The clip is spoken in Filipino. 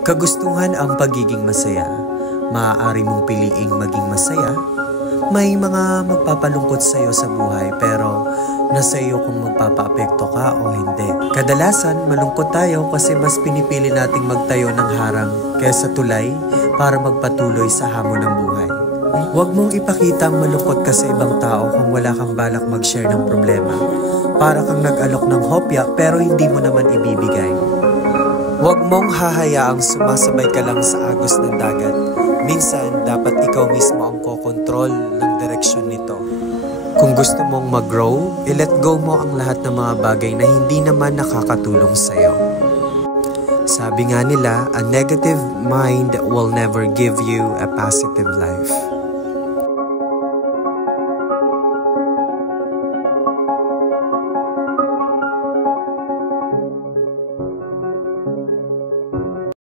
Kagustuhan ang pagiging masaya. Maaari mong piliing maging masaya. May mga magpapalungkot sa iyo sa buhay pero nasa iyo kung magpapaapekto ka o hindi. Kadalasan malungkot tayo kasi mas pinipili nating magtayo ng harang kaysa tulay para magpatuloy sa hamon ng buhay. Huwag mong ipakita ang malungkot ka sa ibang tao kung wala kang balak mag-share ng problema. Para kang nag-alok ng hopya pero hindi mo naman ibibigay. Huwag mong hahayaang sumasabay ka lang sa agos ng dagat. Minsan, dapat ikaw mismo ang kokontrol ng direksyon nito. Kung gusto mong mag-grow, i-let go mo ang lahat ng mga bagay na hindi naman nakakatulong sa'yo. Sabi nga nila, a negative mind will never give you a positive life.